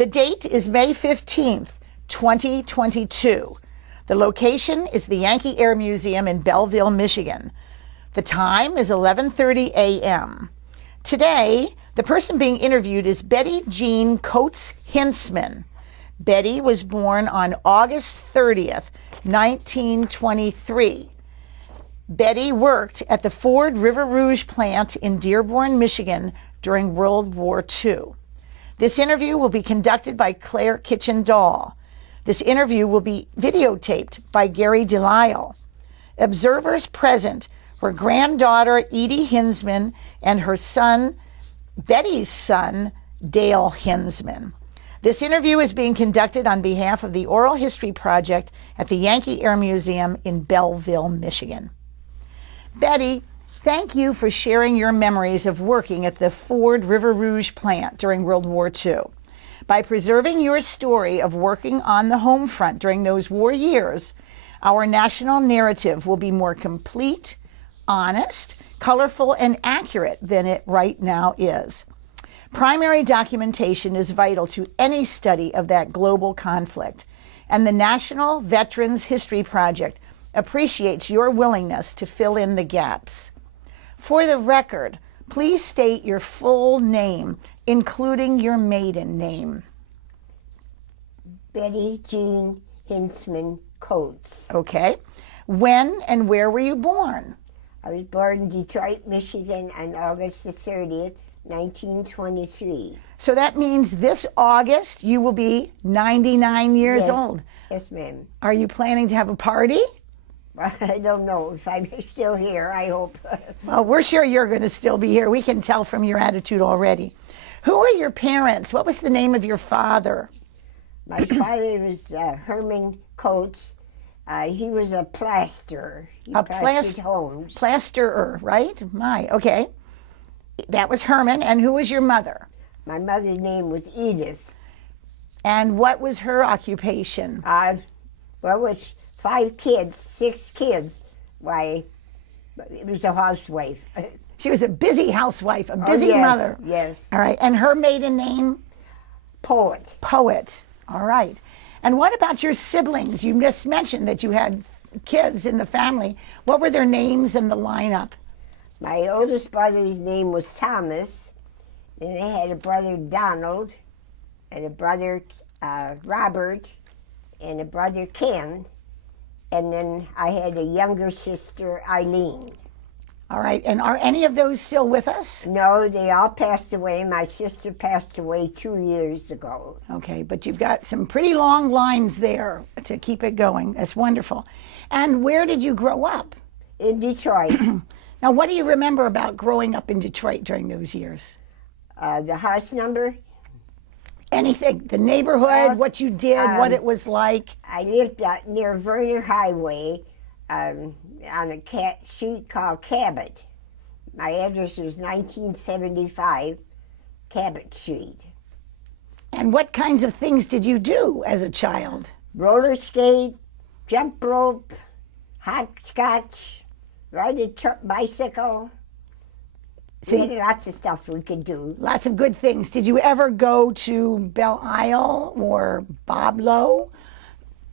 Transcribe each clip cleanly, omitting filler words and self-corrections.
The date is May 15th, 2022. The location is the Yankee Air Museum in Belleville, Michigan. The time is 11:30 a.m. Today, the person being interviewed is Betty Jean Coates Hinzmann. Betty was born on August 30th, 1923. Betty worked at the Ford River Rouge plant in Dearborn, Michigan during World War II. This interview will be conducted by Claire Kitchen-Dahl. This interview will be videotaped by Gary Delisle. Observers present were granddaughter Edie Hinzmann and her son, Betty's son, Dale Hinzmann. This interview is being conducted on behalf of the Oral History Project at the Yankee Air Museum in Belleville, Michigan. Betty, thank you for sharing your memories of working at the Ford River Rouge plant during World War II. By preserving your story of working on the home front during those war years, our national narrative will be more complete, honest, colorful, and accurate than it right now is. Primary documentation is vital to any study of that global conflict, and the National Veterans History Project appreciates your willingness to fill in the gaps. For the record, please state your full name, including your maiden name. Betty Jean Hinzmann Coates. Okay. When and where were you born? I was born in Detroit, Michigan on August the 30th, 1923. So that means this August you will be 99 years old. Yes, ma'am. Are you planning to have a party? I don't know if I'm still here, I hope. Well, we're sure you're going to still be here. We can tell from your attitude already. Who are your parents? What was the name of your father? My father was Herman Coates. He was a plasterer. He plastered homes. Plasterer, right? Okay. That was Herman. And who was your mother? My mother's name was Edith. And what was her occupation? Well, with 5 kids, 6 kids, why, it was a housewife. She was a busy housewife, a busy mother. Yes. All right. And her maiden name? Poet. Poet. All right. And what about your siblings? You just mentioned that you had kids in the family. What were their names and the lineup? My oldest brother's name was Thomas, and I had a brother Donald, and a brother Robert, and a brother Ken, and then I had a younger sister Eileen. All right, and are any of those still with us? No, they all passed away. My sister passed away 2 years ago. Okay, but you've got some pretty long lines there to keep it going. That's wonderful. And where did you grow up? In Detroit. Now, what do you remember about growing up in Detroit during those years? The house number? Anything, the neighborhood, what you did, what it was like. I lived near Verner Highway on a street called Cabot. My address was 1975 Cabot Street. And what kinds of things did you do as a child? Roller skate, jump rope, hopscotch, ride a bicycle. So we had lots of stuff we could do. Lots of good things. Did you ever go to Belle Isle or Boblo?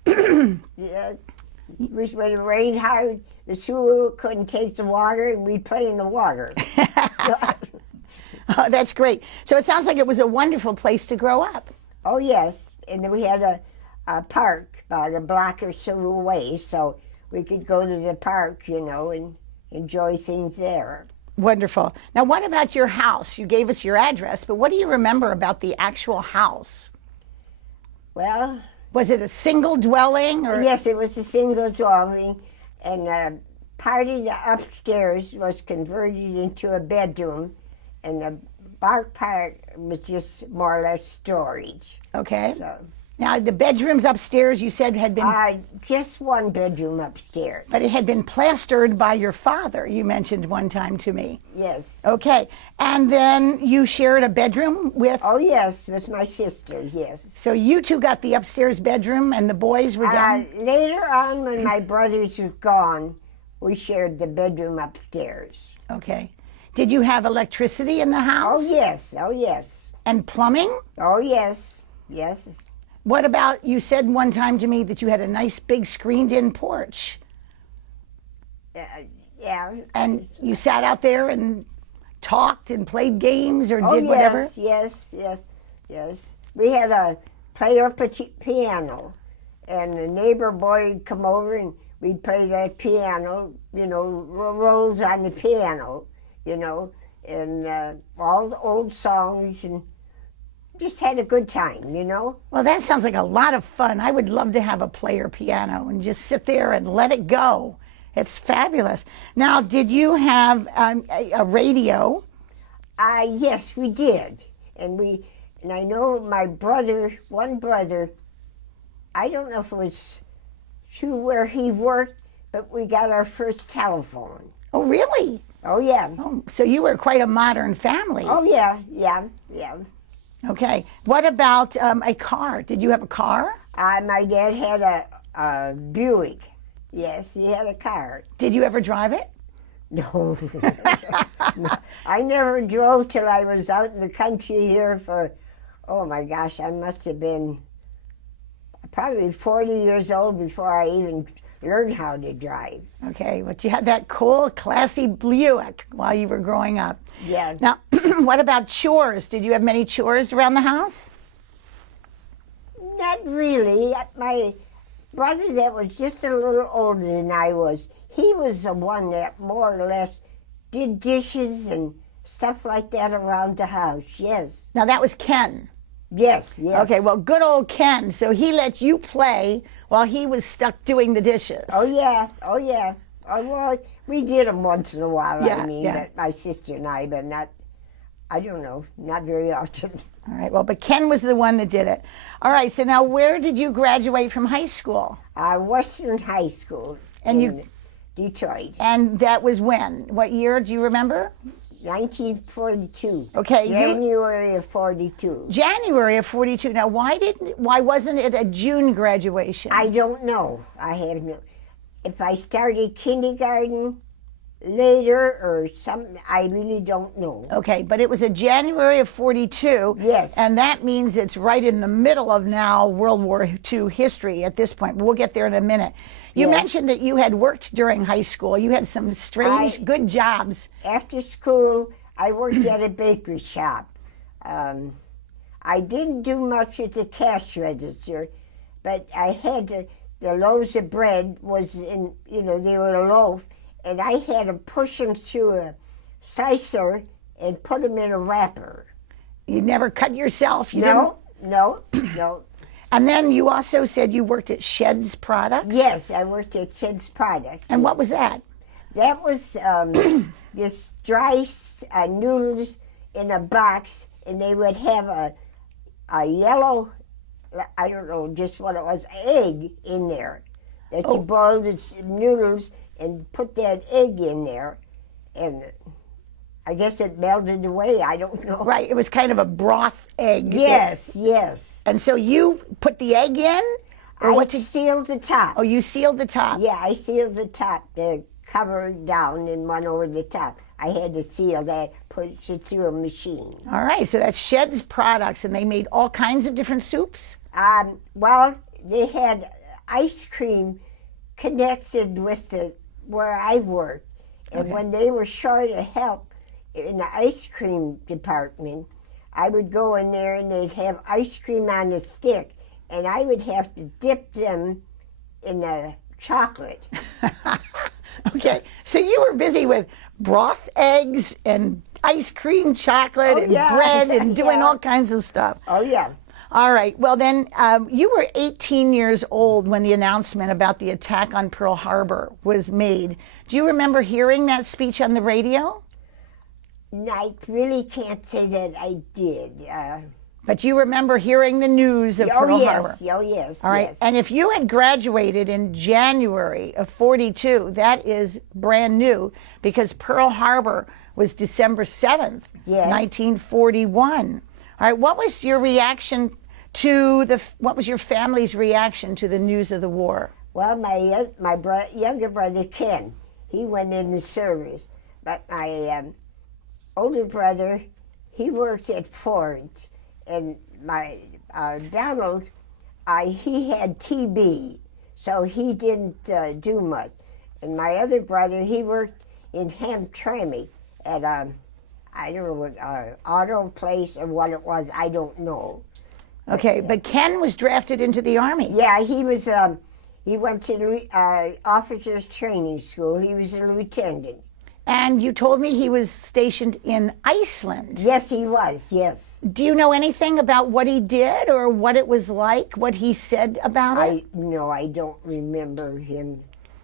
Yeah. When it rained hard, the school couldn't take the water, and we'd play in the water. Oh, that's great. So it sounds like it was a wonderful place to grow up. Oh, yes. And then we had a park about a block or so away, so we could go to the park, you know, and enjoy things there. Wonderful. Now, what about your house? You gave us your address, but what do you remember about the actual house? Well... Was it a single dwelling? Or? Yes, it was a single dwelling, and part of the upstairs was converted into a bedroom, and the back part was just more or less storage. Okay. So, now, the bedrooms upstairs, you said, had been... just one bedroom upstairs. But it had been plastered by your father, you mentioned one time to me. Yes. Okay. And then you shared a bedroom with... Oh, yes, with my sister, yes. So you two got the upstairs bedroom and the boys were down? Later on, when my brothers were gone, we shared the bedroom upstairs. Okay. Did you have electricity in the house? Oh, yes. Oh, yes. And plumbing? Oh, yes. Yes. What about, you said one time to me that you had a nice big screened-in porch, Yeah. and you sat out there and talked and played games or Oh, did whatever? yes. We had a player piano, and the neighbor boy would come over and we'd play that piano, rolls on the piano, and all the old songs, and just had a good time, Well, that sounds like a lot of fun. I would love to have a player piano and just sit there and let it go. It's fabulous. Now, did you have a radio? Yes, we did. And I know my one brother, I don't know if it was where he worked, but we got our first telephone. Oh, really? Oh, yeah. Oh, so you were quite a modern family. Oh, yeah. Okay. What about a car? Did you have a car? My dad had a Buick. Yes, he had a car. Did you ever drive it? No. I never drove till I was out in the country here for, oh my gosh, I must have been probably 40 years old before I even learned how to drive. Okay, but you had that cool, classy Buick while you were growing up. Yeah. Now, what about chores? Did you have many chores around the house? Not really. My brother that was just a little older than I was, he was the one that more or less did dishes and stuff like that around the house, yes. Now, that was Ken. Yes. Okay, well, good old Ken. So he let you play while he was stuck doing the dishes. Oh, yeah. Well, we did them once in a while, but my sister and I, but not, I don't know, not very often. All right, well, but Ken was the one that did it. All right, so now where did you graduate from high school? Western High School in Detroit. And that was when? What year, do you remember? 1942. Okay. January of 42. January of 42. Now, why wasn't it a June graduation? I don't know. I have no. If I started kindergarten later or something, I really don't know. Okay, but it was a January of 42. Yes. And that means it's right in the middle of now World War II history at this point. We'll get there in a minute. You mentioned that you had worked during high school. You had some strange, good jobs. After school, I worked at a bakery shop. I didn't do much at the cash register, but I had the loaves of bread was in, they were a loaf, and I had to push them through a slicer and put them in a wrapper. You never cut yourself? No. And then you also said you worked at Shed's Products? Yes, I worked at Shed's Products. And what was that? That was this dry noodles in a box, and they would have a yellow, I don't know just what it was, egg in there. That you boiled the noodles and put that egg in there, and I guess it melted away, I don't know. Right, it was kind of a broth egg. Yes. And so you put the egg in? Or sealed the top. Oh, you sealed the top. Yeah, I sealed the top, the cover down and one over the top. I had to seal that, push it through a machine. All right, so that's Shed's Products, and they made all kinds of different soups? Well, they had ice cream connected with where I worked. And when they were short of help in the ice cream department, I would go in there and they'd have ice cream on a stick, and I would have to dip them in the chocolate. Okay, so you were busy with broth eggs and ice cream chocolate and bread and doing all kinds of stuff. Oh, yeah. All right, well then, you were 18 years old when the announcement about the attack on Pearl Harbor was made. Do you remember hearing that speech on the radio? I really can't say that I did. But you remember hearing the news of Pearl Harbor? Oh, yes. All right, and if you had graduated in January of 42, that is brand new, because Pearl Harbor was December 7th, 1941. All right, what was your reaction to what was your family's reaction to the news of the war? Well, my younger brother, Ken, he went in the service, but my older brother, he worked at Ford's, and Donald, he had TB, so he didn't do much. And my other brother, he worked in Hamtramck at I don't know what auto place or what it was. I don't know. Okay, but Ken was drafted into the Army. Yeah, he was. He went to officers training school. He was a lieutenant. And you told me he was stationed in Iceland. Yes, he was. Yes. Do you know anything about what he did or what it was like, what he said about it? No, I don't remember him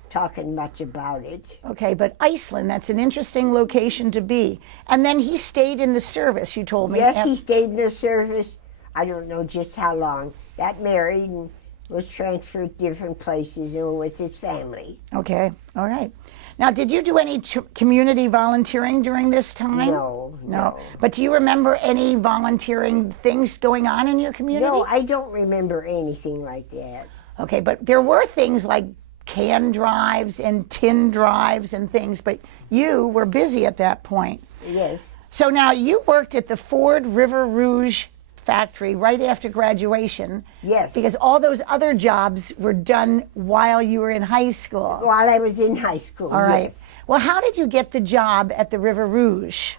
talking much about it. Okay, but Iceland, that's an interesting location to be. And then he stayed in the service, you told me. Yes, he stayed in the service. I don't know just how long. Got married and was transferred to different places with his family. Okay, all right. Now, did you do any community volunteering during this time? No. But do you remember any volunteering things going on in your community? No, I don't remember anything like that. Okay, but there were things like can drives and tin drives and things, but you were busy at that point. Yes. So now you worked at the Ford River Rouge factory right after graduation. Yes. Because all those other jobs were done while you were in high school. While I was in high school, All right. yes. Well, how did you get the job at the River Rouge?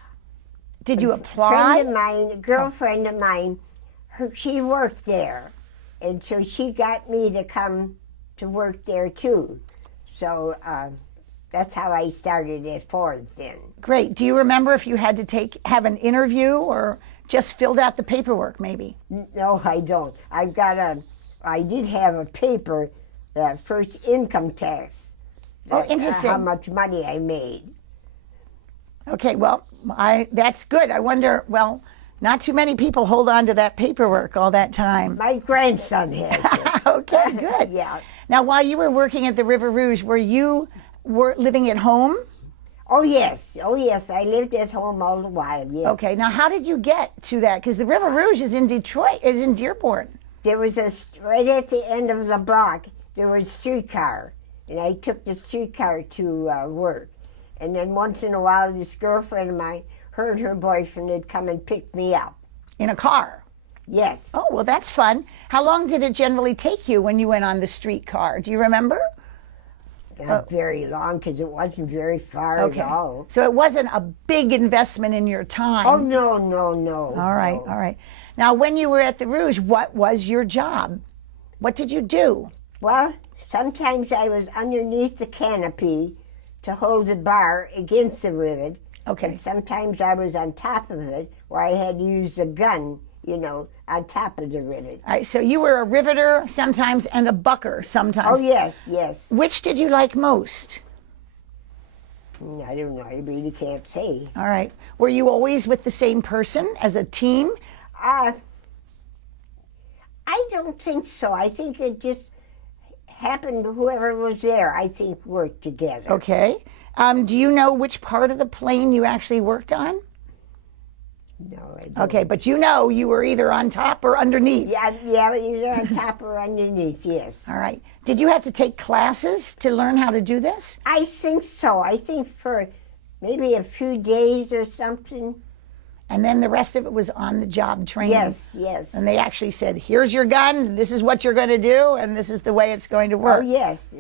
Did you apply? A girlfriend of mine, she worked there. And so she got me to come to work there too. So that's how I started at Ford's then. Great. Do you remember if you had to have an interview or just filled out the paperwork maybe? No, I don't. I did have a paper, the first income tax. Oh, interesting. How much money I made. Okay, well, that's good. I wonder, well, not too many people hold on to that paperwork all that time. My grandson has it. Okay, good. Yeah. Now, while you were working at the River Rouge, were you living at home? Oh, yes. Oh, yes. I lived at home all the while, yes. Okay, now how did you get to that? Because the River Rouge is in Dearborn. There was right at the end of the block, there was a streetcar. And I took the streetcar to work. And then once in a while, this girlfriend of mine, her and her boyfriend had come and picked me up. In a car? Yes. Oh, well, that's fun. How long did it generally take you when you went on the streetcar? Do you remember? Not very long, because it wasn't very far at all. So it wasn't a big investment in your time. Oh, no. All right, all right. Now, when you were at the Rouge, what was your job? What did you do? Well, sometimes I was underneath the canopy to hold the bar against the rivet. Okay. And sometimes I was on top of it, where I had to use the gun, on top of the rivet. All right, so you were a riveter sometimes and a bucker sometimes. Oh, yes. Which did you like most? I don't know. I really can't say. All right. Were you always with the same person as a team? I don't think so. I think it just happened, whoever was there, I think, worked together. Okay. Do you know which part of the plane you actually worked on? No, I don't. Okay, but you were either on top or underneath. Yeah, either on top or underneath, yes. All right. Did you have to take classes to learn how to do this? I think so. I think for maybe a few days or something. And then the rest of it was on-the-job training. Yes. And they actually said, here's your gun, this is what you're going to do, and this is the way it's going to work. Oh, yes.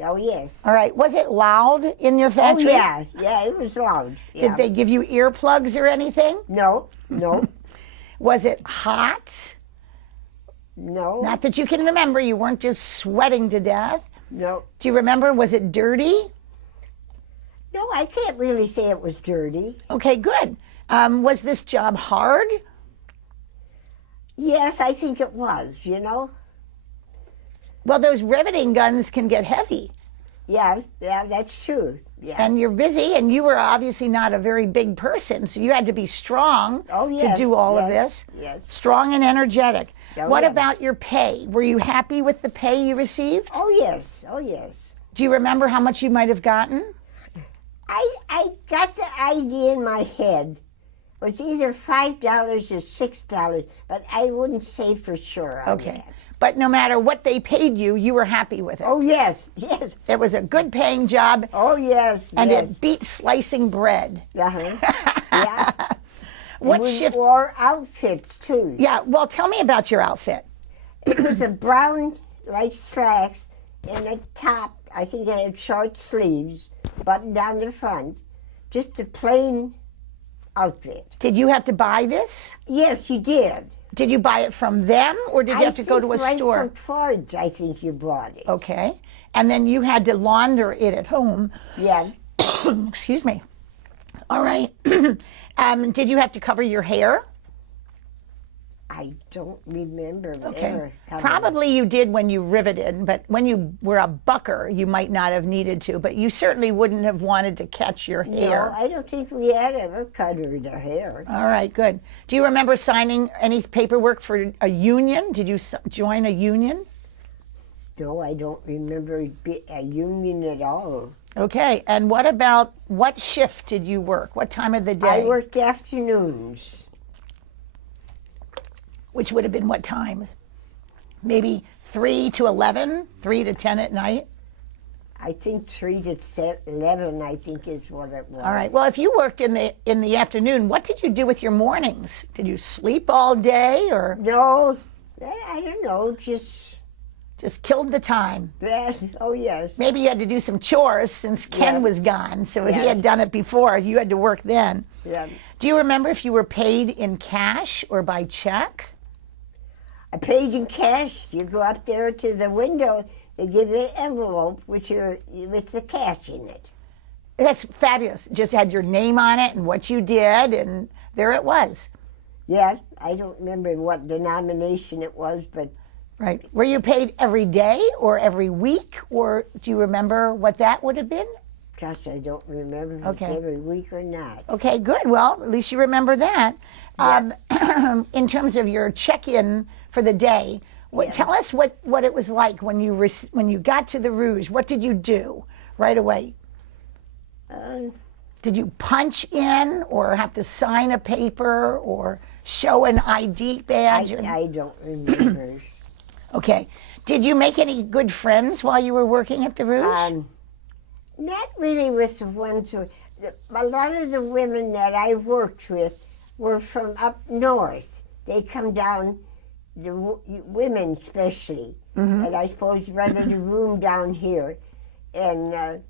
All right. Was it loud in your factory? Oh, yeah, it was loud. Yeah. Did they give you earplugs or anything? No. Was it hot? No. Not that you can remember. You weren't just sweating to death. No. Do you remember? Was it dirty? No, I can't really say it was dirty. Okay, good. Was this job hard? Yes, I think it was, Well, those riveting guns can get heavy. Yeah, that's true. Yeah. And you're busy, and you were obviously not a very big person, so you had to be strong to do all of this. Yes. Strong and energetic. Oh, What yeah. about your pay? Were you happy with the pay you received? Oh, yes. Do you remember how much you might have gotten? I got the idea in my head. It was either $5 or $6, but I wouldn't say for sure on that. But no matter what they paid you, you were happy with it. Oh, yes. It was a good paying job. Oh, yes. And it beat slicing bread. Uh-huh. Yeah. What we shift? wore outfits too. Yeah, well, tell me about your outfit. It was a brown, like slacks, and a top. I think it had short sleeves, buttoned down the front. Just a plain outfit. Did you have to buy this? Yes, you did. Did you buy it from them, or did you have to go to a right store? From Ford's, I think you bought it. Okay. And then you had to launder it at home. Yeah. Excuse me. All right. Did you have to cover your hair? I don't remember. Okay. Ever covering Probably you did when you riveted, but when you were a bucker, you might not have needed to, but you certainly wouldn't have wanted to catch your hair. No, I don't think we had ever cut her hair. All right, good. Do you remember signing any paperwork for a union? Did you join a union? No, I don't remember a union at all. Okay, and what shift did you work? What time of the day? I worked afternoons. Which would have been what times? Maybe 3 to 11, 3 to 10 at night? I think 3 to 11, I think is what it was. All right. Well, if you worked in the afternoon, what did you do with your mornings? Did you sleep all day or No, I don't know, just killed the time? oh yes. Maybe you had to do some chores since Ken Yeah. was gone, so he Yeah. had done it before. You had to work then. Yeah. Do you remember if you were paid in cash or by check? I paid in cash. You go up there to the window, they give you an envelope with the cash in it. That's fabulous. Just had your name on it and what you did, and there it was. Yeah, I don't remember what denomination it was, but Right. Were you paid every day or every week, or do you remember what that would have been? gosh, I don't remember if Okay. it's every week or not. Okay, good. Well, at least you remember that. In terms of your check-in for the day, tell us what it was like when you got to the Rouge. What did you do right away? Did you punch in or have to sign a paper or show an ID badge? I don't remember. Okay. Did you make any good friends while you were working at the Rouge? Not really with the ones who. A lot of the women that I worked with were from up north. They come down, the women especially, and I suppose rented a room down here. And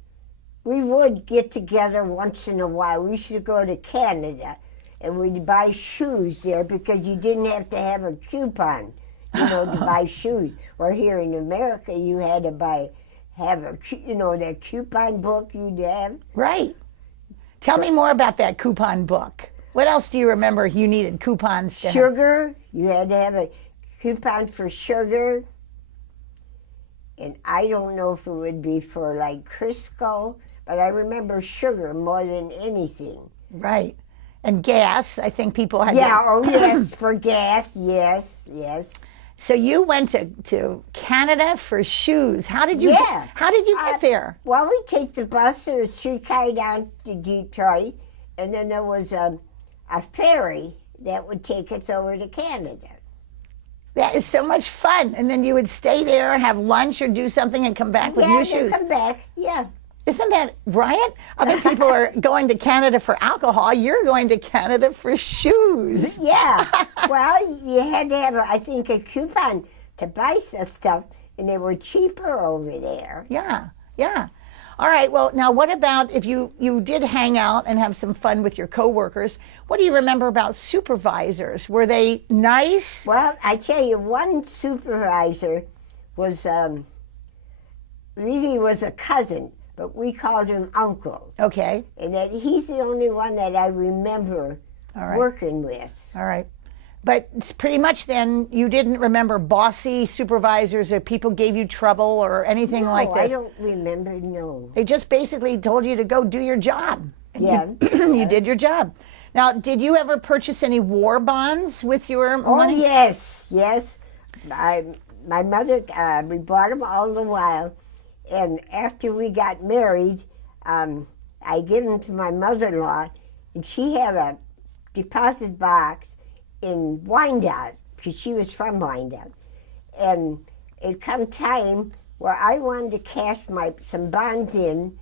we would get together once in a while. We used to go to Canada, and we'd buy shoes there because you didn't have to have a coupon, to buy shoes. Or here in America, you had to have that coupon book you'd have. Right. Tell me more about that coupon book. What else do you remember you needed coupons to have? Sugar, you had to have a coupon for sugar. And I don't know if it would be for like Crisco, but I remember sugar more than anything. Right. And gas, I think people had yes, for gas, yes. So you went to Canada for shoes. How did you get there? Well, we'd take the bus or a streetcar down to Detroit, and then there was a ferry that would take us over to Canada. That is so much fun. And then you would stay there, have lunch or do something and come back with new shoes. Yeah, come back, yeah. Isn't that right? Other people are going to Canada for alcohol. You're going to Canada for shoes. Yeah. Well, you had to have, I think, a coupon to buy some stuff, and they were cheaper over there. Yeah. All right. Well, now what about if you did hang out and have some fun with your coworkers? What do you remember about supervisors? Were they nice? Well, I tell you, one supervisor was really was a cousin, but we called him Uncle. Okay. And that he's the only one that I remember working with. All right. But it's pretty much then you didn't remember bossy supervisors or people gave you trouble or anything like that? I don't remember, no. They just basically told you to go do your job. Yeah. You did your job. Now, did you ever purchase any war bonds with your money? Oh, yes. My mother, we bought them all the while. And after we got married, I gave them to my mother-in-law, and she had a deposit box in Wyandotte, because she was from Wyandotte. And it come time where I wanted to cash some bonds in.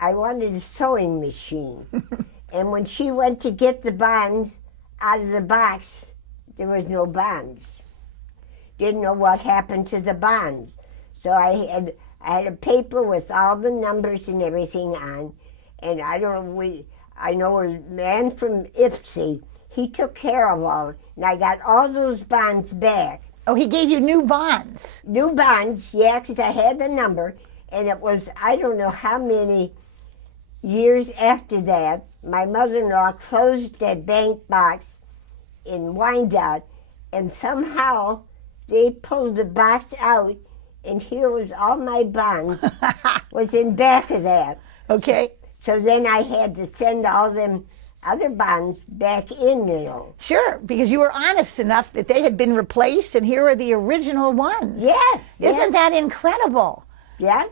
I wanted a sewing machine. And when she went to get the bonds, out of the box, there was no bonds. Didn't know what happened to the bonds. So I had a paper with all the numbers and everything on, and I don't know, I know a man from Ipsy, he took care of all, and I got all those bonds back. Oh, he gave you new bonds. New bonds, yeah, because I had the number, and it was, I don't know how many years after that, my mother-in-law closed that bank box in Wyandotte, and somehow they pulled the box out, and here was all my bonds was in back of that. Okay. So then I had to send all them other bonds back in, you know. Sure, because you were honest enough that they had been replaced, and here are the original ones. Yes. Isn't that incredible? Yeah.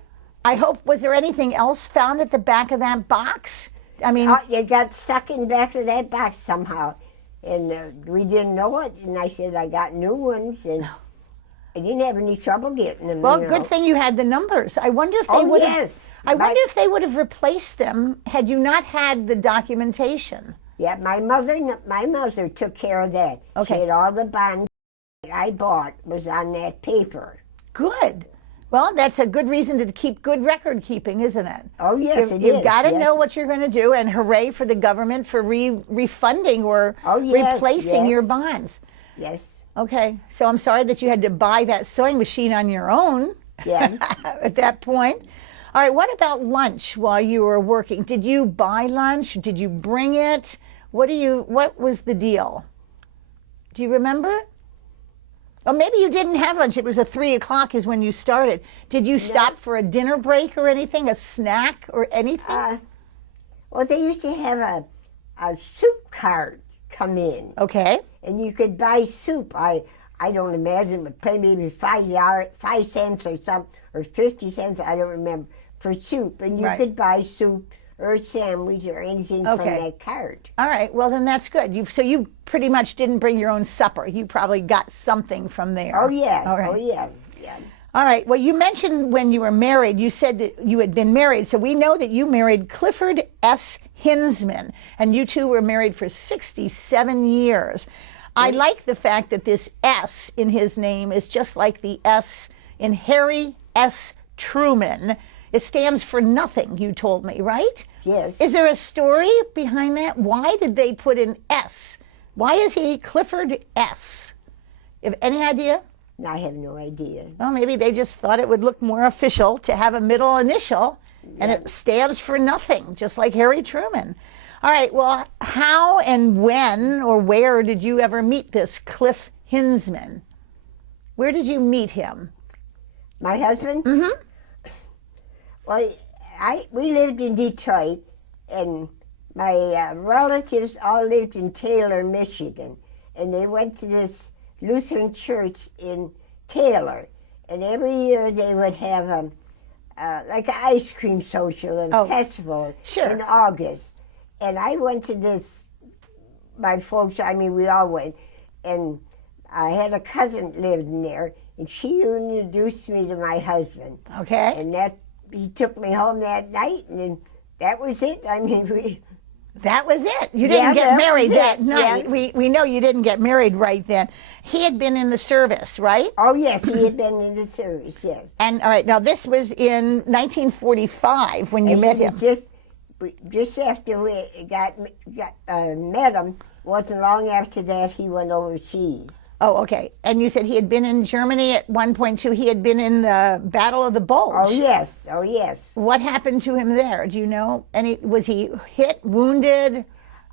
I hope, was there anything else found at the back of that box? I mean, It got stuck in the back of that box somehow, and we didn't know it. And I said, I got new ones, and I didn't have any trouble getting them. well, you good know. thing you had the numbers. I wonder if they Oh, would yes. I wonder if they would have replaced them had you not had the documentation. Yeah, my mother took care of that. Okay. She had all the bonds that I bought was on that paper. Good. Well, that's a good reason to keep good record keeping, isn't it? Oh, yes, You've got to yes. know what you're going to do, and hooray for the government for refunding or Oh, yes, replacing yes. your bonds. Yes. Okay, so I'm sorry that you had to buy that sewing machine on your own Yeah. at that point. All right, what about lunch while you were working? Did you buy lunch? Did you bring it? What was the deal? Do you remember? Oh, maybe you didn't have lunch. It was 3 o'clock is when you started. Did you stop for a dinner break or anything, a snack or anything? Well, they used to have a soup cart come in, Okay. and you could buy soup. I don't imagine, but pay maybe $5 cents or something, or 50 cents, I don't remember, for soup. And you Right. could buy soup or a sandwich or anything from Okay. that cart. All right, well then that's good. So you pretty much didn't bring your own supper. You probably got something from there. Oh, yeah. All right. Oh, yeah. Yeah. All right. Well, you mentioned when you were married, you said that you had been married. So we know that you married Clifford S. Hinzmann, and you two were married for 67 years. I like the fact that this S in his name is just like the S in Harry S. Truman. It stands for nothing, you told me, right? Yes. Is there a story behind that? Why did they put an S? Why is he Clifford S? You have any idea? I have no idea. Well, maybe they just thought it would look more official to have a middle initial, and it stands for nothing, just like Harry Truman. All right, well, how and when or where did you ever meet this Cliff Hinzmann? Where did you meet him? My husband? Mm-hmm. Well, we lived in Detroit, and my relatives all lived in Taylor, Michigan, and they went to this Lutheran church in Taylor, and every year they would have like an ice cream social and festival sure. in August. And I went to this, my folks, I mean, we all went, and I had a cousin living there, and she introduced me to my husband. Okay. And he took me home that night, and then that was it. I mean, that was it. You didn't get married that night. Yeah. We know you didn't get married right then. He had been in the service, right? Oh, yes, he had been in the service, yes. And all right, now this was in 1945 when you met him. Just after we met him, wasn't long after that he went overseas. Oh, okay. And you said he had been in Germany at one point too. He had been in the Battle of the Bulge. Oh, yes. Oh, yes. What happened to him there? Do you know? Was he hit, wounded?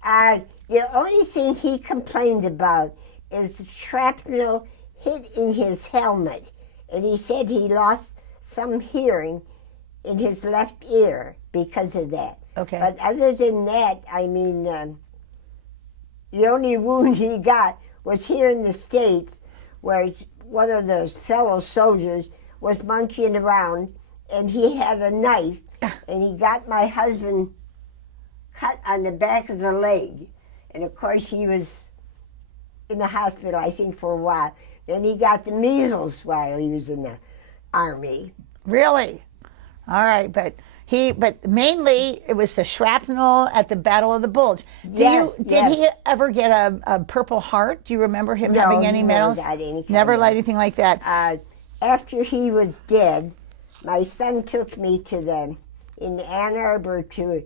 The only thing he complained about is the shrapnel hit in his helmet. And he said he lost some hearing in his left ear because of that. Okay. But other than that, I mean, the only wound he got was here in the States, where one of the fellow soldiers was monkeying around, and he had a knife, and he got my husband cut on the back of the leg. And of course, he was in the hospital, I think, for a while. Then he got the measles while he was in the Army. Really? All right, but But mainly it was the shrapnel at the Battle of the Bulge. Yes, Did he ever get a Purple Heart? Do you remember him having any medals? Never got any. Never got anything like that. After he was dead, my son took me in Ann Arbor to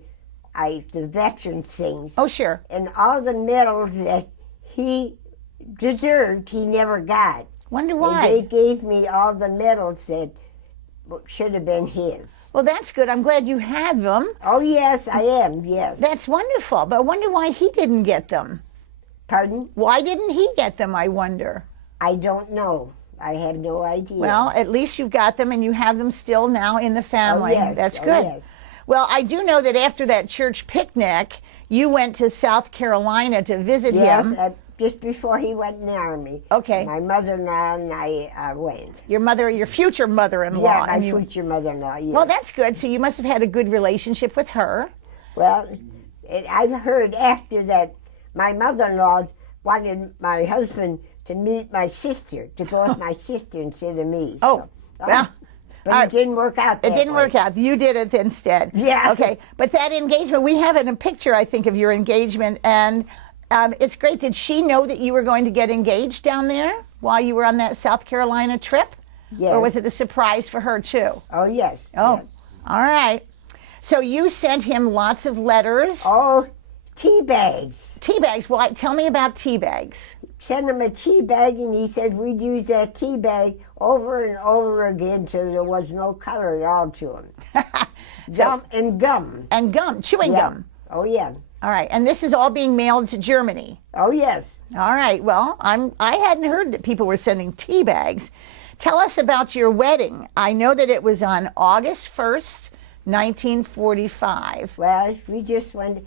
the veterans things. Oh, sure. And all the medals that he deserved, he never got. Wonder why. And they gave me all the medals that should have been his. Well, that's good. I'm glad you had them. Oh, yes, I am, yes. That's wonderful. But I wonder why he didn't get them. Pardon? Why didn't he get them, I wonder? I don't know. I have no idea. Well, at least you've got them and you have them still now in the family. Oh, yes. That's Oh, good. yes. Well, I do know that after that church picnic, you went to South Carolina to visit him. Yes, just before he went in the Army. Okay. My mother-in-law and I went. Your future mother-in-law. Yeah, my and future mother-in-law, yes. Well, that's good. So you must have had a good relationship with her. Well, I've heard after that my mother-in-law wanted my husband to meet my sister, to go with my sister instead of me. Oh, well. But it didn't work out that It didn't way. work out. You did it instead. Yeah. Okay. But that engagement, we have a picture, I think, of your engagement, and it's great. Did she know that you were going to get engaged down there while you were on that South Carolina trip? Yes. Or was it a surprise for her, too? Oh, yes. Oh, yes. all right. So you sent him lots of letters. Oh, tea bags. Tea bags. Well, tell me about tea bags. Sent him a tea bag, and he said we'd use that tea bag over and over again till there was no color at all to him. Gum. And gum, chewing gum. Oh, yeah. All right. And this is all being mailed to Germany. Oh, yes. All right. Well, I hadn't heard that people were sending tea bags. Tell us about your wedding. I know that it was on August 1st, 1945. Well, we just went.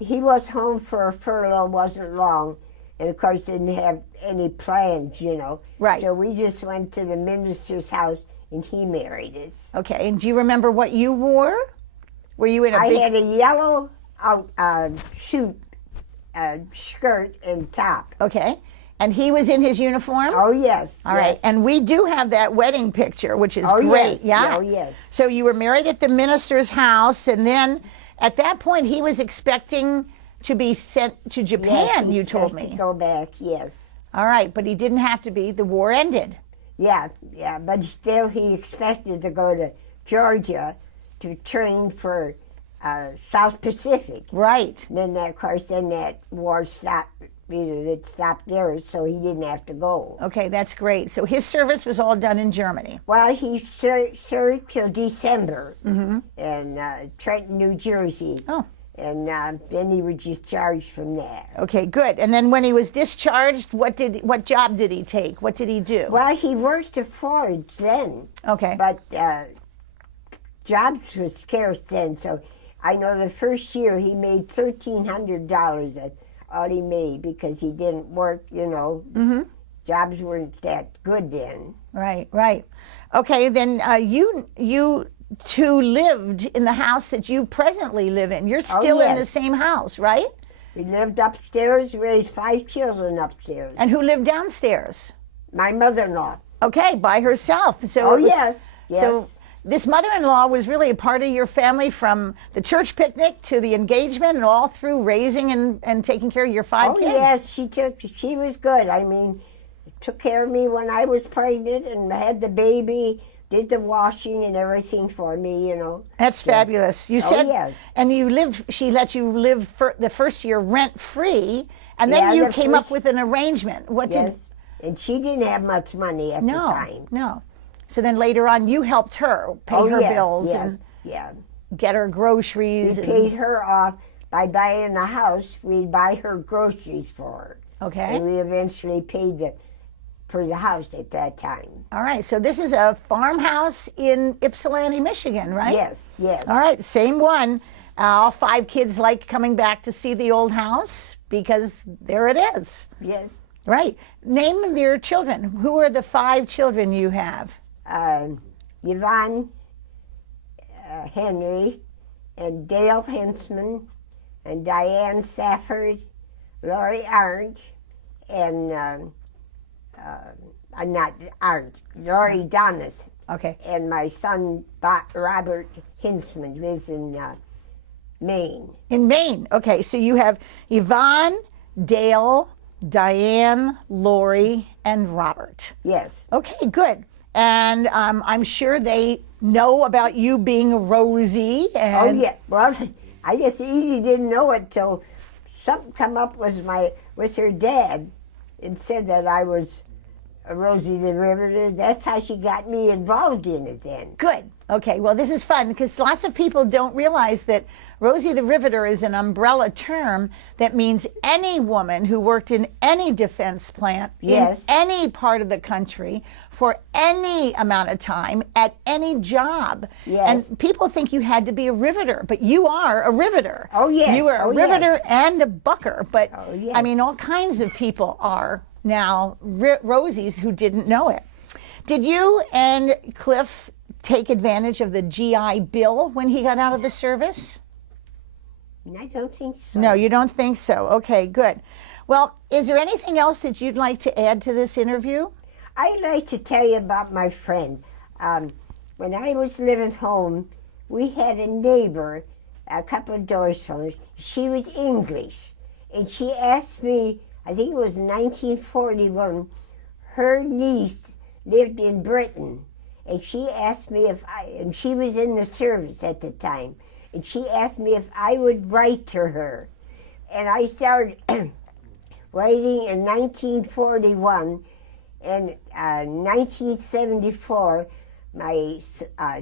He was home for a furlough, wasn't long, and of course didn't have any plans, you know. Right. So we just went to the minister's house, and he married us. Okay. And do you remember what you wore? Were you in a I big... had a yellow suit, skirt, and top. Okay. And he was in his uniform? Oh, yes. All right. And we do have that wedding picture, which is Oh, great. yes. Yeah. Oh, yes. So you were married at the minister's house, and then at that point he was expecting to be sent to Japan, Yes, you told to me. go back, yes. All right, but he didn't have to be. The war ended. Yeah, but still he expected to go to Georgia to train for South Pacific. Right. Then, of course, that war stopped. It stopped there, so he didn't have to go. Okay, that's great. So his service was all done in Germany. Well, he served till December in Trenton, New Jersey. Oh. And then he was discharged from there. Okay, good. And then when he was discharged, what job did he take? What did he do? Well, he worked at Ford's then. Okay. But jobs were scarce then, so I know the first year he made $1,300. That's all he made because he didn't work, you know. Mm-hmm. Jobs weren't that good then. Right, right. Okay, then you two lived in the house that you presently live in. You're still in yes. the same house, right? We lived upstairs, raised 5 children upstairs. And who lived downstairs? My mother-in-law. Okay, by herself. So Oh, yes, yes. So this mother-in-law was really a part of your family from the church picnic to the engagement and all through raising and taking care of your 5 kids? Yes, she was good. I mean, took care of me when I was pregnant and had the baby, did the washing and everything for me, you know. That's fabulous. You said, yes. And she let you live for the first year rent-free, and then you came up with an arrangement. And she didn't have much money at the time. No. So then later on, you helped her pay her bills and get her groceries. We paid her off by buying a house. We'd buy her groceries for her. Okay. And we eventually paid for the house at that time. All right. So this is a farmhouse in Ypsilanti, Michigan, right? Yes, yes. All right. Same one. All 5 kids like coming back to see the old house because there it is. Yes. Right. Name your children. Who are the 5 children you have? Yvonne Henry and Dale Hinzmann and Diane Safford, Lori Arndt, and not Arndt, Lori Donis, Okay. And my son, Robert Hinzmann, lives in Maine. In Maine. Okay, so you have Yvonne, Dale, Diane, Lori, and Robert. Yes. Okay, good. And I'm sure they know about you being Rosie. And Oh, yeah. Well, I guess Edie didn't know it till something come up with her dad and said that I was Rosie the Riveter. That's how she got me involved in it then. Good. Okay, well, this is fun because lots of people don't realize that Rosie the Riveter is an umbrella term that means any woman who worked in any defense plant Yes. in any part of the country for any amount of time at any job. Yes. And people think you had to be a riveter, but you are a riveter. Oh, yes. You are a Oh, riveter yes. and a bucker, but Oh, yes. I mean, all kinds of people are now Rosies who didn't know it. Did you and Cliff take advantage of the GI Bill when he got out of the service? I don't think so. No, you don't think so. Okay, good. Well, is there anything else that you'd like to add to this interview? I'd like to tell you about my friend. When I was living home, we had a neighbor a couple of doors from us. She was English, and she asked me, I think it was 1941, her niece lived in Britain, and she asked me and she was in the service at the time, and she asked me if I would write to her. And I started writing in 1941, and 1974, my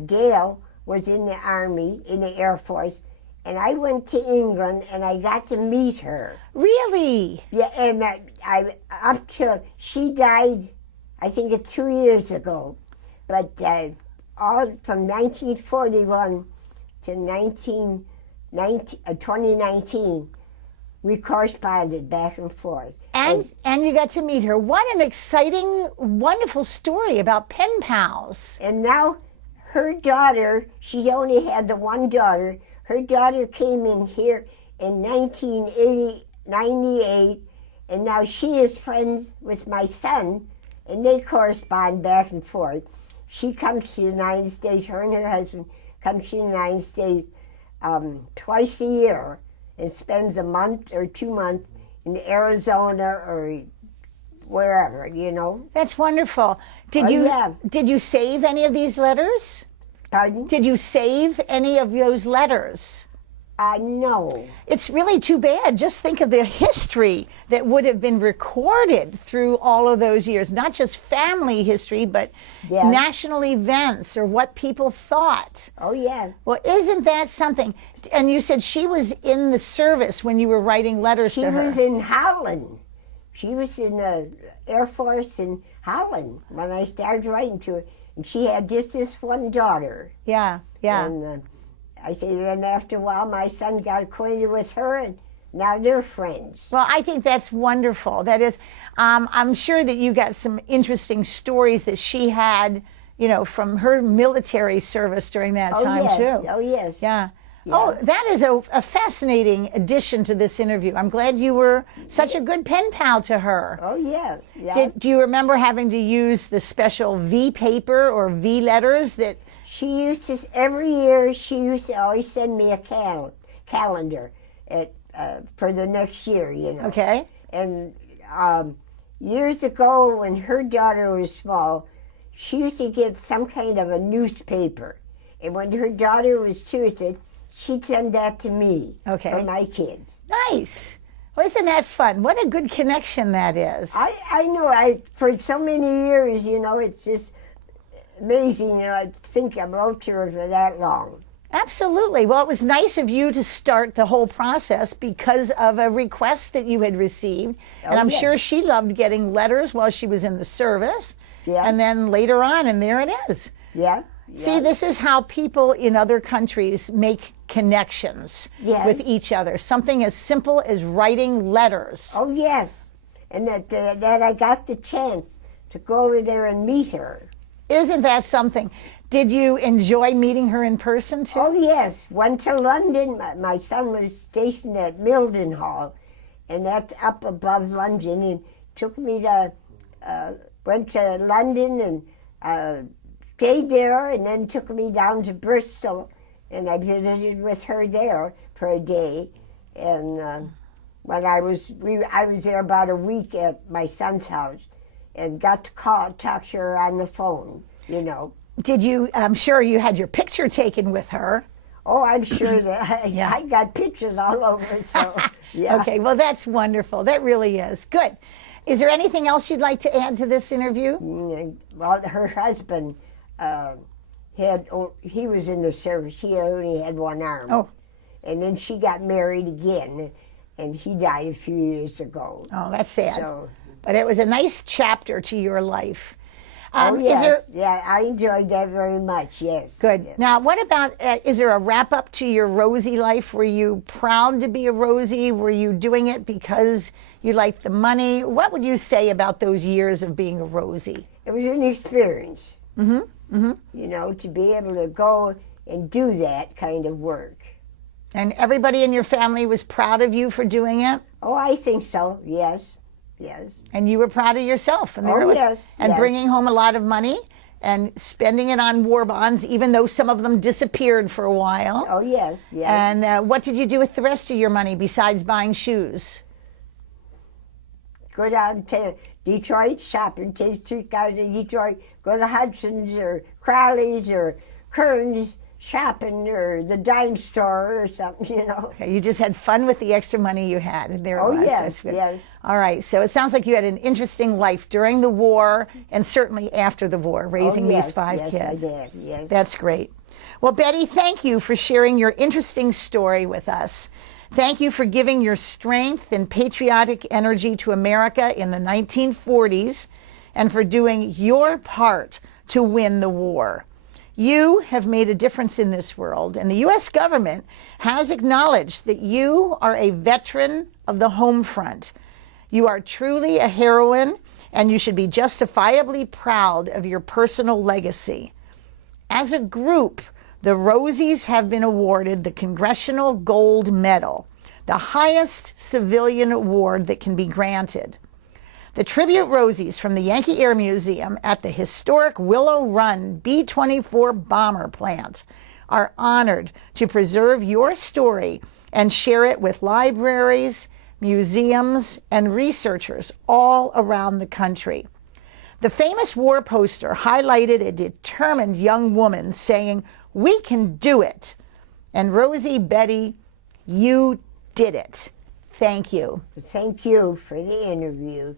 Dale was in the Army, in the Air Force, and I went to England and I got to meet her. Really? Yeah, and I up till she died, I think 2 years ago, but all from 1941 to 2019, we corresponded back and forth. And you got to meet her. What an exciting, wonderful story about pen pals. And now her daughter, she only had the one daughter, her daughter came in here in 1998, and now she is friends with my son, and they correspond back and forth. She comes to the United States, her and her husband come to the United States twice a year and spends a month or 2 months in Arizona or wherever, you know. That's wonderful. Did you save any of these letters? Pardon? Did you save any of those letters? No. It's really too bad. Just think of the history that would have been recorded through all of those years. Not just family history, but Yeah. national events or what people thought. Oh, yeah. Well, isn't that something? And you said she was in the service when you were writing letters to her. She was in Holland. She was in the Air Force in Holland when I started writing to her. And she had just this one daughter. Yeah, yeah. And I say, then after a while, my son got acquainted with her, and now they're friends. Well, I think that's wonderful. That is, I'm sure that you got some interesting stories that she had, you know, from her military service during that time, yes. too. Oh, yes. Yeah. Yeah. Oh, that is a fascinating addition to this interview. I'm glad you were such a good pen pal to her. Oh, yeah. Yeah. Do you remember having to use the special V paper or V letters that... She used to, every year, she used to always send me a calendar for the next year, you know. Okay. And years ago, when her daughter was small, she used to get some kind of a newspaper. And when her daughter was 2, she'd send that to me for my kids. Nice. Well, isn't that fun? What a good connection that is. I know. For so many years, you know, it's just amazing. You know, I think I wrote to her for that long. Absolutely. Well, it was nice of you to start the whole process because of a request that you had received. And I'm sure she loved getting letters while she was in the service. Yeah. And then later on, and there it is. Yeah. See, this is how people in other countries make connections with each other. Something as simple as writing letters. Oh, yes. And that I got the chance to go over there and meet her. Isn't that something? Did you enjoy meeting her in person, too? Oh, yes. Went to London. My son was stationed at Mildenhall, and that's up above London, and took me to, went to London and stayed there and then took me down to Bristol, and I visited with her there for a day. And when I was there about a week at my son's house, and got to talk to her on the phone, you know. Did you, I'm sure you had your picture taken with her. Oh, I'm sure that Yeah. I got pictures all over, so yeah. Okay, well, that's wonderful. That really is. Good. Is there anything else you'd like to add to this interview? Well, her husband he was in the service. He only had one arm. Oh. And then she got married again, and he died a few years ago. Oh, that's sad. So, But it was a nice chapter to your life. oh, yes. Is there, Yeah, I enjoyed that very much, yes. good. Yeah. Now, what about, is there a wrap up to your Rosie life? Were you proud to be a Rosie? Were you doing it because you liked the money? What would you say about those years of being a Rosie? It was an experience. Mm-hmm. Mm-hmm. You know, to be able to go and do that kind of work. And everybody in your family was proud of you for doing it? Oh, I think so, yes. Yes. And you were proud of yourself. And Oh, yes, And yes. bringing home a lot of money and spending it on war bonds, even though some of them disappeared for a while. Oh, yes, yes. And what did you do with the rest of your money besides buying shoes? Go down to Detroit, shopping, take streetcars in Detroit, go to Hudson's or Crowley's or Kern's, shopping, or the dime store or something, you know. Okay, you just had fun with the extra money you had. And there it Oh, was. yes, That's good. yes. All right. So it sounds like you had an interesting life during the war and certainly after the war, raising Oh, yes, these 5 yes, kids. I did, yes. That's great. Well, Betty, thank you for sharing your interesting story with us. Thank you for giving your strength and patriotic energy to America in the 1940s and for doing your part to win the war. You have made a difference in this world, and the U.S. government has acknowledged that you are a veteran of the home front. You are truly a heroine, and you should be justifiably proud of your personal legacy. As a group, the Rosies have been awarded the Congressional Gold Medal, the highest civilian award that can be granted. The tribute Rosies from the Yankee Air Museum at the historic Willow Run B-24 bomber plant are honored to preserve your story and share it with libraries, museums, and researchers all around the country. The famous war poster highlighted a determined young woman saying, "We can do it." And Rosie, Betty, you did it. Thank you. Thank you for the interview.